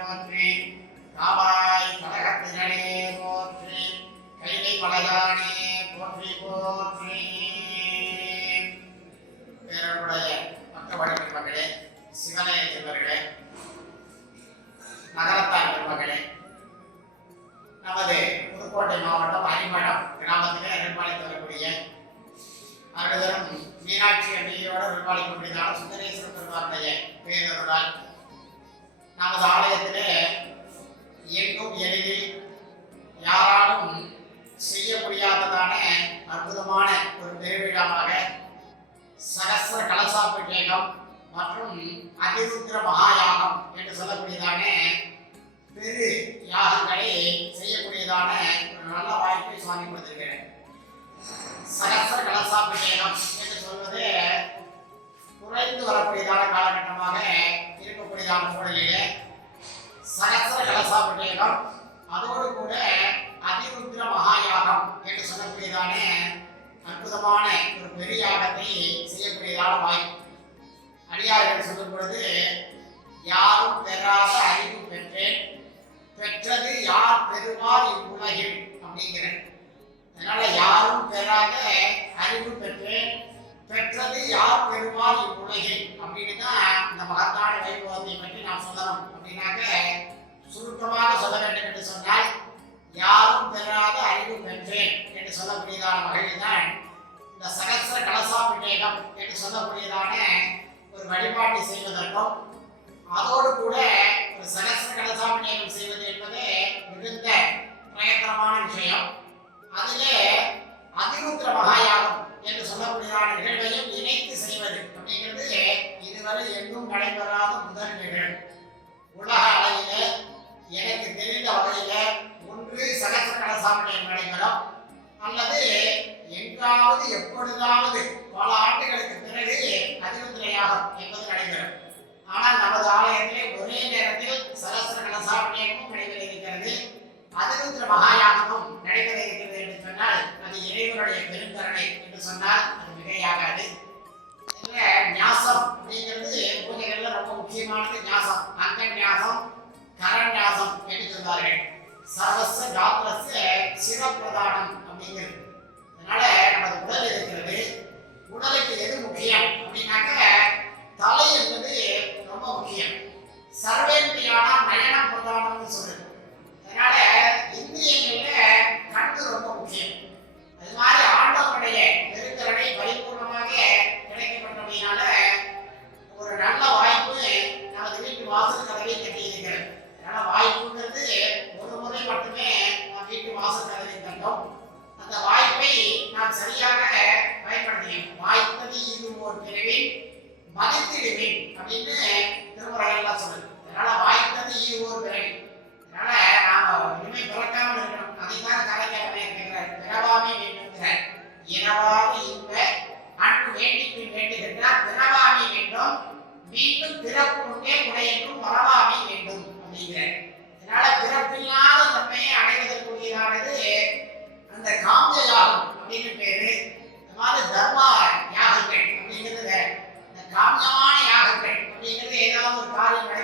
போற்றி காவாய் நமது புதுக்கோட்டை மாவட்டம் அரிமடம் கிராமத்திலே அருள்பாலித்து வரக்கூடிய அருள்தரும் மீனாட்சி அன்னையோடு அருள்பாலிக்கக்கூடியதான சுந்தரேஸ்வரர் பெருமாருடைய பேரருளால் நமது ஆலயத்திலே எங்கும் எளிதில் யாராலும் செய்ய முடியாததான அற்புதமான ஒரு பெருவிழாவாக சகசிர கலசாபிஷேகம் மற்றும் அதிருத்திர மகாயாகம் என்று சொல்லக்கூடியதான பெரு யாகங்களை செய்யக்கூடியதான ஒரு நல்ல வாய்ப்பை சுவாமி கொடுத்திருக்கிறேன் சகசிர கலசாபிஷேகம் என்று சொல்வது குறைந்து வரக்கூடியதான காலகட்டமாக இருக்கக்கூடியதான சூழலிலே சகசிர கலசாபிஷேகம் அதோடு கூட அதிருத்ர மகாயாகம் என்று சொல்லக்கூடியதான அற்புதமான ஒரு பெரிய யாகத்தை செய்யக்கூடியதான வாய்ப்பு. அடியார்கள் சொல்லும் பொழுது யாரும் பெறாத அதோடு கூட ஒரு சரஸ்வர கலசாபிஷேகம் செய்வது என்பது மிகுந்த பிரயத்தனமான விஷயம். அதிலே அதிருத்திர மகாயாகம் என்று சொல்லக்கூடியதான நிகழ்வையும் இணைத்து செய்வது அப்படிங்கிறது இதுவரை எங்கும் நடைபெறாத முதல் நிகழ்வு. உலக அளவிலே எனக்கு தெரிந்த வகையில ஒன்று சகசிர கலசாபிஷேகம் நடைபெறும். அல்லது எங்காவது எப்பொழுதாவது பல ஆண்டுகளுக்கு பிறகு அதிருத்திரையாகும் என்பது நடைபெறும். ஆனால் நமது ஆலயத்திலே ஒரே நேரத்தில் சகசிர கலசாபிஷேகமும் நடைபெற இருக்கிறது. அதிருத்திர மகாயானமும் நடைபெற இருக்கிறது என்று சொன்னால் அது இறைவனுடைய பெருங்கருணை என்று சொன்னால் அது மிகையாகாது. இதுல ஞாசம் அப்படிங்கிறது பூஜைகள்ல ரொம்ப முக்கியமானது ஞாசம். அங்க ஞாசம் கரண்யாசம் என்று சொல்வார்கள். சரஸ் காத்திரஸ் சிவப்பிரதானம் அப்படிங்கிறது. அதனால நமது உடல் இருக்கிறது. உடலுக்கு எது முக்கியம் அப்படின்னாக்க தலை என்பது ரொம்ப முக்கியம் சர்வேந்திரியான நயன பிரதானம்னு சொல்லுது. அதனால இந்திரியங்கள்ல கண்ணு ரொம்ப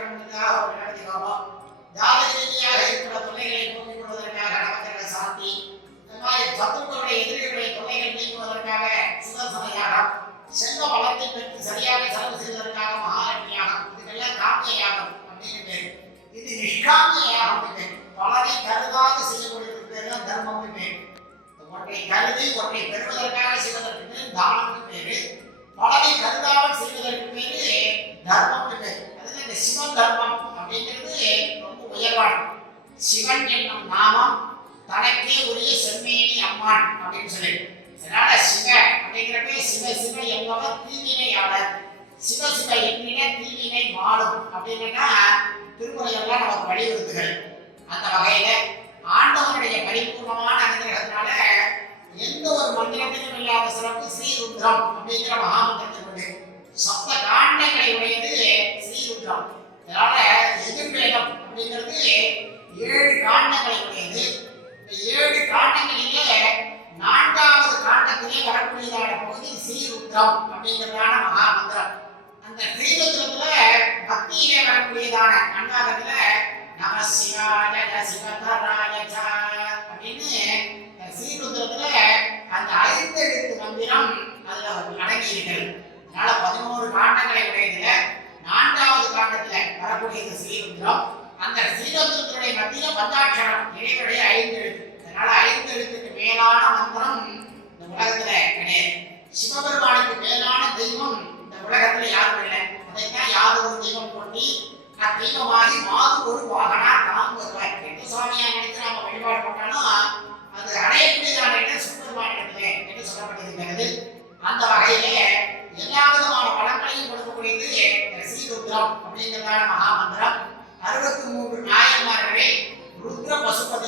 காரியம் ஒரு ஜாத ரீதியாக இருக்கிற தொல்லைகளை போக்கிக் கொள்வதற்காக நவக்கிரக சாந்தி இந்த மாதிரி சத்துருக்களுடைய எதிரிகளுடைய தொல்லைகள் நீக்குவதற்காக சுதர்சன யாகம் செல்வ வளத்தை பெற்று சரியாக செலவு செய்வதற்காக மகாலட்சுமி யாகம் இதுக்கெல்லாம் காமிய யாகம் அப்படின்னு இது நிஷ்காமிய யாகம் பேரு பலனை கருதாது செய்யக்கூடியதுக்கு பேர் தான் தர்மம்னு பேரு ஒன்றை கருதி ஒன்றை பெறுவதற்காக செய்வதற்கு பேர் தானம்னு பலனை கருதாமல் செய்வதற்கு பேரு தர்மம்னு பேரு அதுல சிவன் தர்மம் அப்படிங்கிறது ரொம்ப உயர்வானது. சிவன் என்னும் நாமம் தனக்கே உரிய செம்மேனி அம்மான் அப்படின்னு சொல்லி அதனால சிவ அப்படிங்கிறப்ப சிவ சிவ என்பவர் தீவினையாளர். சிவ சிவ எண்ணின தீவினை மாறும் அப்படின்னா திருமுறைகள்லாம் நமக்கு வலியுறுத்துகள். அந்த வகையில ஆண்ட திருவான கண்ணாகத்துல நம சிவாய சிவந்தராய அப்படின்னு ஸ்ரீருத்திரத்துல அந்த ஐந்தெழுத்து மந்திரம் அதுல அடங்கி இருக்கிறது அதனால பதினோரு காண்டங்களை உடையதுல நான்காவது காண்டத்துல வரக்கூடிய இந்த ஸ்ரீருத்திரம் அந்த ஸ்ரீருத்திரத்தினுடைய மத்தியில பந்தாட்சரம் இடைவெளிய ஐந்து எழுத்து அதனால ஐந்து மேலான மந்திரம் இந்த உலகத்துல கிடையாது.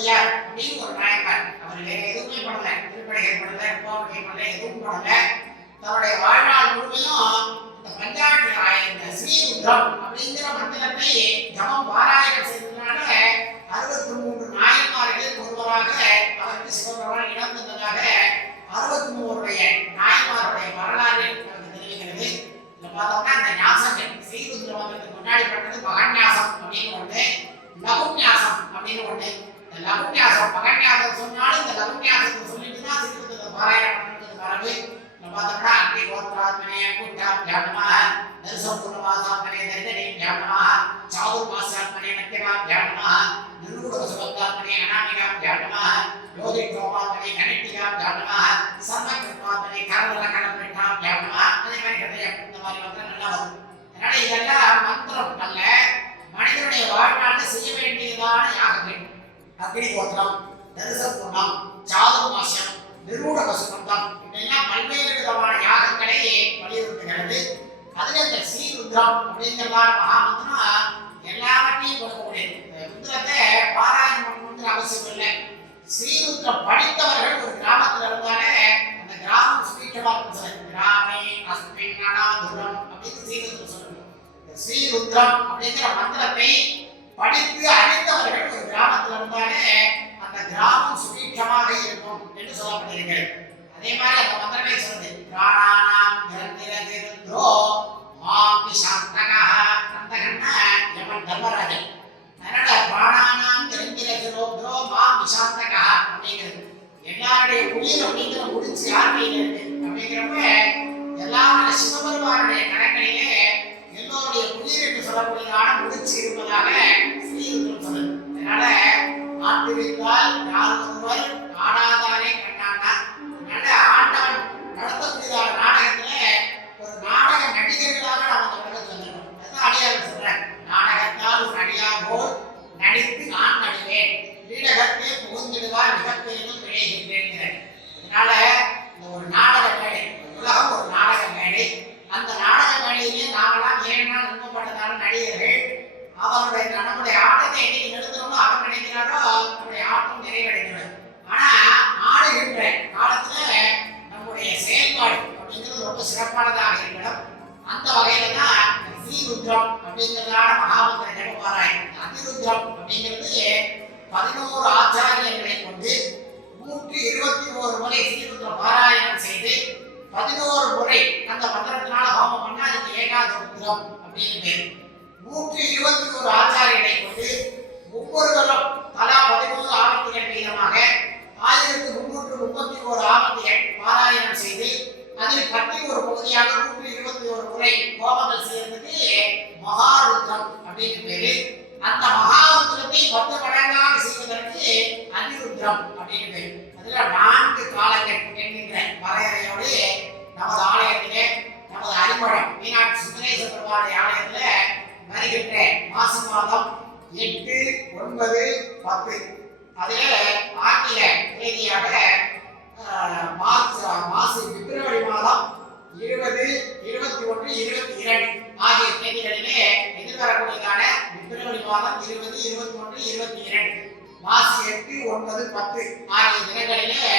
பசுபதியார் அப்படின்னு ஒரு நாயன்மார் அவர் வேற எதுவுமே பண்ணல திருப்படைகள் பண்ணல கோபகை பண்ணல எதுவும் பண்ணல தன்னுடைய வாழ்நாள் முழுமையும் இந்த பஞ்சாட்டு நாய- இந்த ஸ்ரீருத்ரம் அப்படிங்கிற மந்திரத்தை தமம் பாராயணம் செய்ததுனால அறுபத்தி மூன்று நாயன்மார்களில் ஒருவராக அவருக்கு சிவபெருமான் இடம் தந்ததாக அறுபத்தி மூவருடைய நாயன்மாருடைய வரலாறு நமக்கு தெரிவிக்கிறது. இந்த பார்த்தோம்னா இந்த ஞாசங்கள் ஸ்ரீருத்ர இந்த பகன்யாசம் சொன்னாலும் இந்த லகுன்யாசத்தை சொல்லிட்டு தான் ஸ்ரீருத்ரத்தை பாராயணம் பண்ணுறது வரவே நம்ம பார்த்தோம்னா அக்னி கோத்திரம் ஜாதக மாசம் நிரூட பசுமந்தம் இப்படிலாம் பல்வேறு விதமான யாகங்களை வலியுறுத்துகிறது. அதுல இந்த ஸ்ரீருத்ரம் அப்படிங்கிறதான மகாமந்திரம் எல்லாவற்றையும் கொடுக்கக்கூடியது இந்த ருத்ரத்தை பாராயணம் பண்ணணுங்கிற அவசியம் இல்லை. ஸ்ரீருத்ரம் படித்தவர்கள் ஒரு கிராமத்துல இருந்தாலே அந்த கிராமம் சுபீட்சமா இருக்கும் சார். கிராமே அஸ்மின் அநாதுரம் அப்படின்னு ஸ்ரீருத்ரம் சொல்லணும் ஸ்ரீருத்ரம் அப்படிங்கிற மந்திரத்தை படித்து அறிந்தவர்கள் ஒரு கிராமத்தில் இருந்தாலே அந்த கிராமம் சுபீட்சமாக இருக்கும் என்று சொல்லப்பட்டிருக்கிறது அதே மாதிரி அந்த மந்திரமே சொல்றது பிராணானாம் நிரந்திரதிருத்ரோ மாமி சாந்தகா ஏகாத அப்படின்னு பேர் நூற்றி இருபத்தி ஒரு ஆச்சாரியனை கொண்டு ஒவ்வொருவரும் தலா பதிமூணு ஆவர்த்திகள் வீதமாக ஆயிரத்தி முன்னூற்று முப்பத்தி ஒரு ஆவர்த்திகள் பாராயணம் செய்து அதில் பற்றி ஒரு பகுதியாக நூற்றி இருபத்தி ஒரு முறை கோபங்கள் செய்யறதுக்கு மகாருத்ரம் அப்படின்னு பேரு. அந்த மகாருத்ரத்தை பத்து மடங்காக செய்வதற்கு அனிருத்ரம் அப்படின்னு பேரு. அதுல நான்கு காலங்கள் என்கின்ற வரையறையோடு நமது ஆலயத்திலே நமது அரிமளம் மீனாட்சி சுந்தரேஸ்வர பெருமாளுடைய ஆலயத்திலே வருகின்ற மாசி மாதம் எட்டு ஒன்பது பத்து அதில் ஆங்கில தேதியாக ஆஹ், மார்ச் மாசி பிப்ரவரி மாதம் இருபது இருபத்தி ஒன்று இருபத்தி இரண்டு ஆகிய தேதிகளிலே எதிர்வரக்கூடியதான பிப்ரவரி மாதம் இருபது இருபத்தி இரண்டு. மாசி எட்டு ஒன்பது பத்து. ஆகிய தினங்களிலே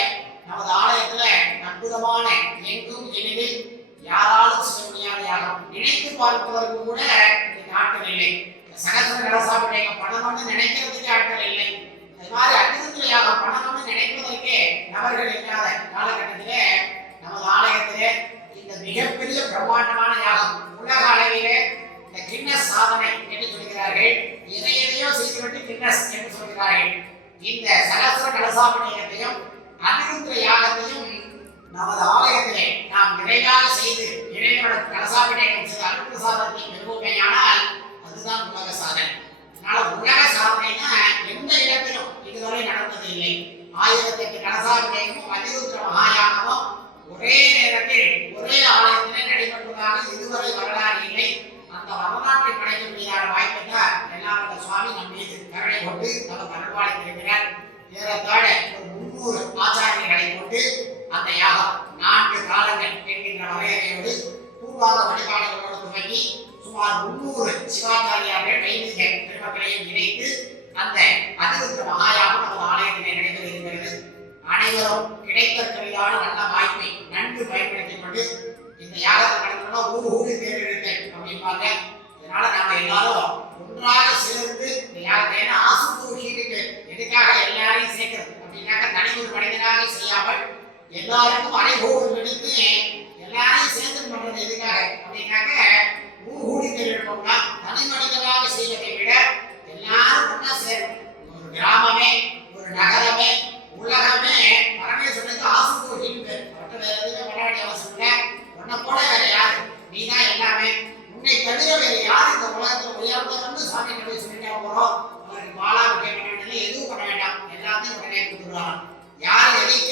நமது ஆலயத்துல அற்புதமான எங்கும் எளிதில் யாராலும் செய்ய முடியாத யாரும் நினைத்து பார்ப்பதற்கு கூட இந்த ஆட்கள் இல்லை. சகசர பணம் பண்ணணும்னு நினைக்கிறதுக்கு ஆட்கள் இல்லை. அது மாதிரி அற்புதத்தில் பணம் பண்ணணும்னு நினைப்பதற்கே நபர்கள் இல்லாத காலகட்டத்திலே நமது ஆலயத்திலே இந்த மிகப்பெரிய பிரம்மாண்டமான யாகம் செய்துவிட்டு என்று சொல்கிறார்கள் இந்த சகசர கலசாபிஷேகத்தையும் அனிருத்த யாகத்தையும் நமது ஆலயத்திலே நாம் நிறைவாக செய்து இறைவனோட கலசாபிஷேகம் செய்து அருட்பிரசாதத்தை பெறுவோமேயானால் அதுதான் உலக சாதனை. அதனால உலக சாதனைனா எந்த இடத்திலும் இதுவரை நடந்தது இல்லை. ஆயிரத்தி எட்டு அந்த அனுபவித்த மகாயாகம் நமது ஆலயத்திலே வருகிறது அனைவரும் கிடைத்த தொழிலான நல்ல வாய்ப்பை நன்கு பயன்படுத்திக் கொண்டு இந்த யாகத்தை நடத்தினா ஊர் ஊர் தேர்ந்தெடுத்தேன் அப்படிம்பாங்க இதனால நாம எல்லாரும் ஒன்றாக சேர்ந்து இந்த யாகத்தை ஏன்னா ஆசுத்தூக்கிட்டு எதுக்காக எல்லாரையும் சேர்க்கிறது? அப்படின்னாக்க தனி ஒரு மனிதனாக செய்யாமல் எல்லாருக்கும் அனைவரும் எடுத்து எல்லாரையும் சேர்ந்து பண்றது எதுக்காக? அப்படின்னாக்க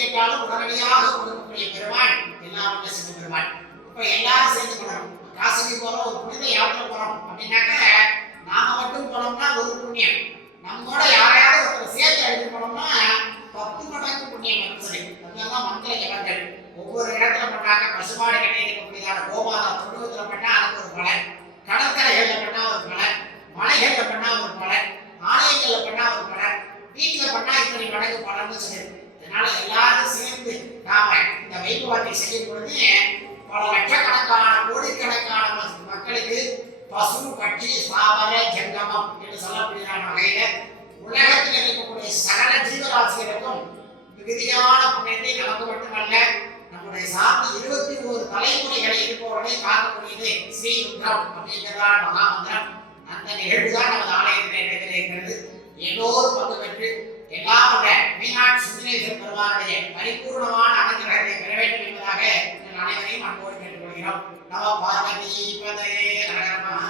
கேட்டாலும் உடனடியாக கொடுக்கக்கூடிய பெருமாள் எல்லாம் உள்ள சிவ பெருமாள் இப்ப எல்லாரும் சேர்ந்து போனோம். காசிக்கு போறோம் ஒரு புனித யாத்திரை போறோம் அப்படின்னாக்க நாம மட்டும் போனோம்னா ஒரு புண்ணியம். நம்மோட யாரையாவது ஒருத்தர் சேர்த்து அழைத்து போனோம்னா பத்து மடங்கு புண்ணியம் வந்து அதெல்லாம் மந்திர ஜபங்கள். ஒவ்வொரு இடத்துல பண்ணாங்க பசுமாடு கட்டி இருக்கக்கூடியதான கோமாதா தொழுவத்துல பண்ணா அதுக்கு ஒரு பலன். கடற்கரைகள்ல பண்ணா ஒரு பலன். மலைகள்ல பண்ணா ஒரு பலன் ஆலயங்கள்ல பண்ணா ஒரு பலன் வீட்டுல பண்ணா இத்தனை மடங்கு பலன்னு சொல்லி அதனால எல்லாரும் சேர்ந்து நாம இந்த வைபவத்தை செய்யும் பொழுது பல லட்சக்கணக்கான கோடிக்கணக்கான ம- மக்களுக்கு பசு பட்சி ஸ்தாவர ஜங்கமம் என்று சொல்லப்படுகிறான வகையில உலகத்தில் இருக்கக்கூடிய சகல ஜீவராசிகளுக்கும் மிகுதியான புண்ணியத்தை நமக்கு மட்டுமல்ல நம்முடைய சார்ந்த இருபத்தி ஒரு தலைமுறைகளை இருப்பவர்களை ஸ்ரீ ருத்ரம் அப்படிங்கிறதான மகாமந்திரம் அந்த நிகழ்வுதான் நமது ஆலயத்தில் நடக்கிறது எல்லோரும் பங்கு பெற்று எல்லாம் உள்ள மீனாட்சி சுந்தரேஸ்வர பெருமானுடைய பரிபூர்ணமான அனுகிரகத்தை பெற வேண்டும் என்பதாக அனைவரையும் அன்போடு கேட்டுக்கொள்கிறோம் நம பார்வதி பதே நகரமாக